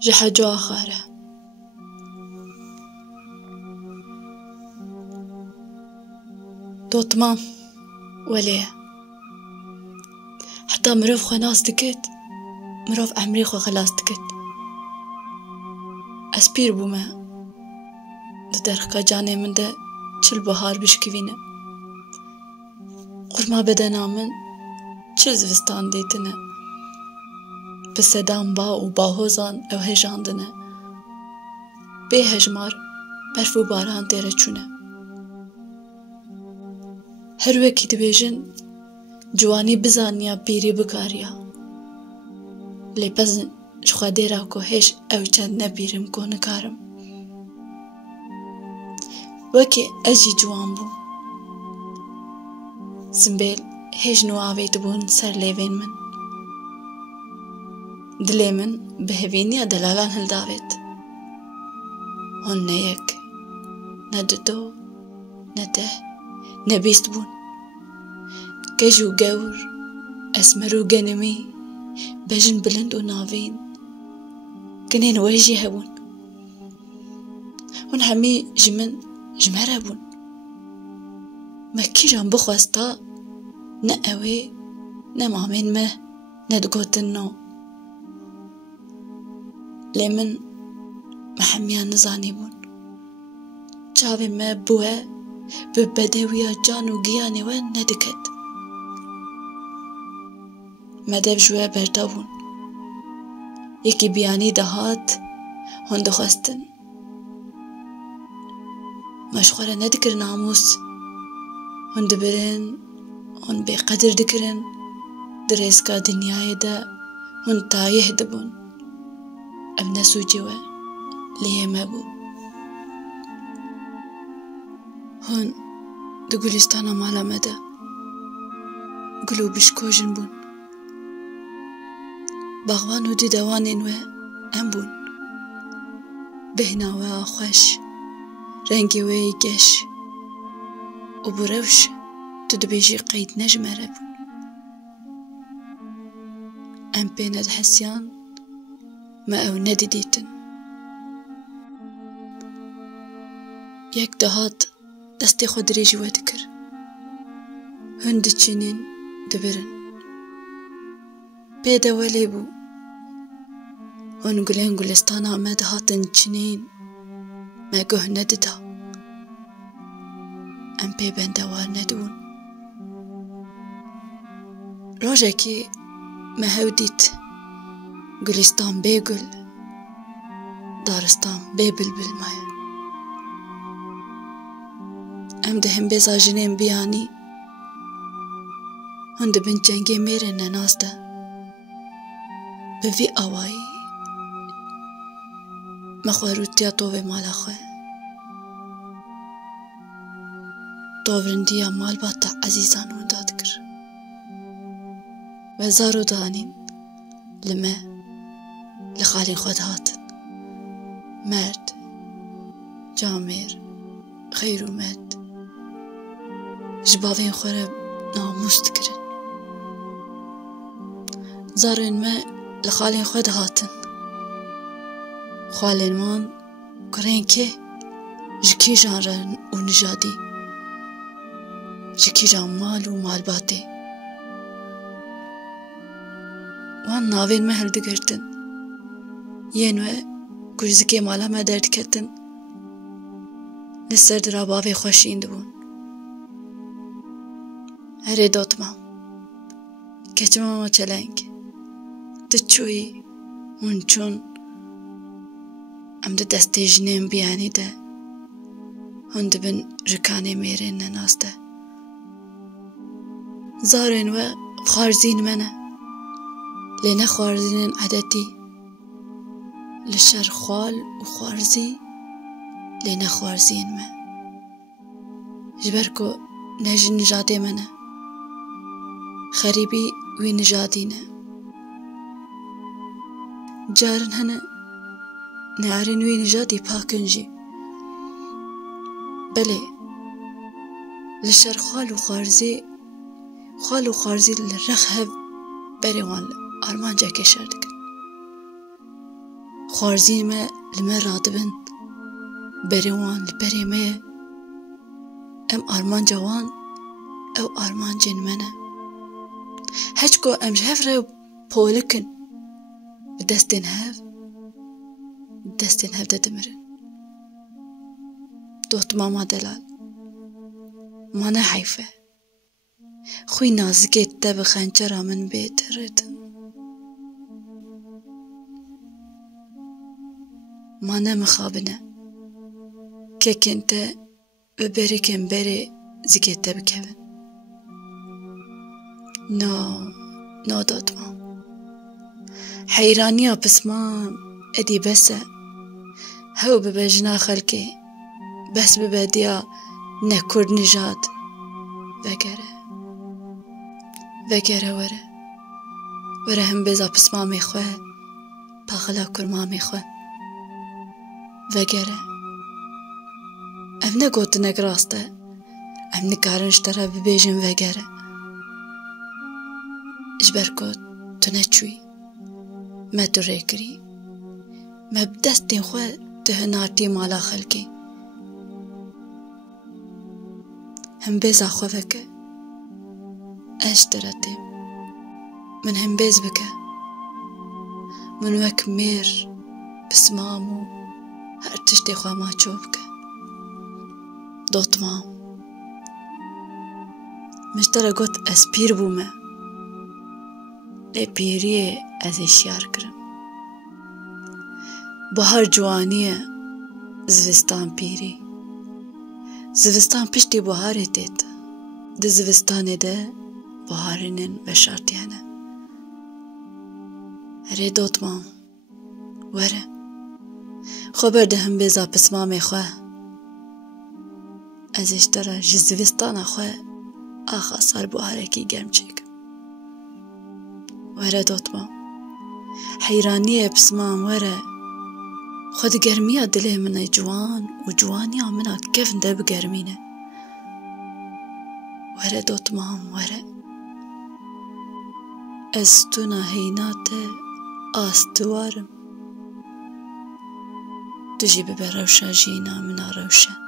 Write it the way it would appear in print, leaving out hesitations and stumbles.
جحجو آخره تو تمام وليه حتى مروف خناس دكت مروف عمري خو خلاص دكت اسبير بوما درخا جاني من ده چل بهار بشكوينه قرما بدنا من چل زوستان ديتنه بسدام با و باهوزان او هجاندنه به هجمار برف و باران تیره چونه هر وکی دبیجن جوانی بزانیا بیری بکاریا لی پزن شخوا دیرا کو هش او چند نبیرم کو نکارم وکی اجی جوان بو سنبیل هج نواویت بون سر لیوین من دلی من بهوینیا دلالان هل داوید هون نیک نددو نده نبیست بون گجو گور اسمرو گنمی بجن بلند و ناوین گنین وجی هبون هون همی جمهر هبون مکی جان بخواستا نه اوی نه مامین مه نه دگوتن نو لیمن محمیان نزانی بون چاوی ما بوه ببدویا جان و گیانی و ندکت مدب جوه بردا بون یکی بیانی دهات هون دخواستن مشخوره ندکر ناموس هون دبرن هون بقدر دکرن درسکا دنیای ده هون تایه دبون اب نسو جوا لیه مبو هون دو گلستانا مالا مده گلو بشکوجن بون باغوانو دی دوانین و ام بون بهنا و خوش رنگی و گش و بروش تو دبیجی قید نجمره بون ام پیند حسیان ما او ندیدیتن یک دهات دستی خود ریجی و دکر هند چینین دبرن پیدا ولی بو هون گلین گلستان آمد هاتن چینین ما گه ندیدا ام پی بندوار ندون روژه کی ما هودیت گلستان بی گل دارستان بی بلبل مای ام دهم بزاجنیم بیانی هند بن جنگی میره ننازده بوی آوایی مخواروتیا طوه مالا خواه طوورندیا مال باتا عزیزان ونداد کر وزارو دانین لما لخالين خود هاتن مرد جامر خير ومد جبابين خرب ناموس تكرن زارين ما لخالين خود هاتن خالين مان كرين كي جكي جان ونجادي جكي جان مال ومال باتي وان ناوين ما هل دقرتن ينوى كجزكي مالا ما درد كتن لسر دراباوي خوشين دبون هري دوتما كتما ما چلنگ تچوي ونچون عمد دستي جنين بياني ده هند بن ركاني ميرين نناس ده زارين و خارزين منه لنا خوارزين عدتي لشر خوال وخوارزي لنا خوارزين ما جبركو نجي نجاتي منه خريبي وي نجاتينا جارن هنا نعرين وي نجاتي باكنجي بلي لشر خوال وخارزي للرخب بريوان أرمان جاكي شردك خوارزی ما لما رادبن بریوان لبری ما ام آرمان جوان او آرمان جن منه هچکو ام جهف رو پولکن بدستن هف ده دمرن دوت ماما دلال مانا حیفه خوی نازکت ده بخنچرا من بیتردن مانا مخابنه که کنته ببری کن بری زکت ده بکون نو دوت مام حیرانی پسمام ادی بسه هو ببجنا خلقي بس ببديا نكر نجاد وگره وره هم بزا پسمامي خواه پاغلا کرمامي خواه وگره ام نگوت نگراسته ام نکارنشتره ببیجن وگره اجبركو تنچوي ما تريكري ما بدستين خواه تهناتي مالا خلقي هم بيز خوفك اشترتي من هم بيز بك من وك مير بسمامو هرتشتي خواه ما تشوفك دوت مام مشترى قوت اسبير بوما لبيري از اشيار کرم بهار جوانیه زوستان پیری زوستان پشتی بهاره تیت ده زوستانه ده بهارنن بشارتیانه هره دوت مام وره خبر ده هم بیزا پسمام خواه از اشترا جزوستان خواه آخا سال بهاره کی گرم چیک وره دوت مام حیرانیه پسمام وره خود گرمیا دله منه جوان و جوانیا منه کف ده بگرمینه وره دوت مام وره استونا هینات آستوارم تجي ببروشا جينا منا روشا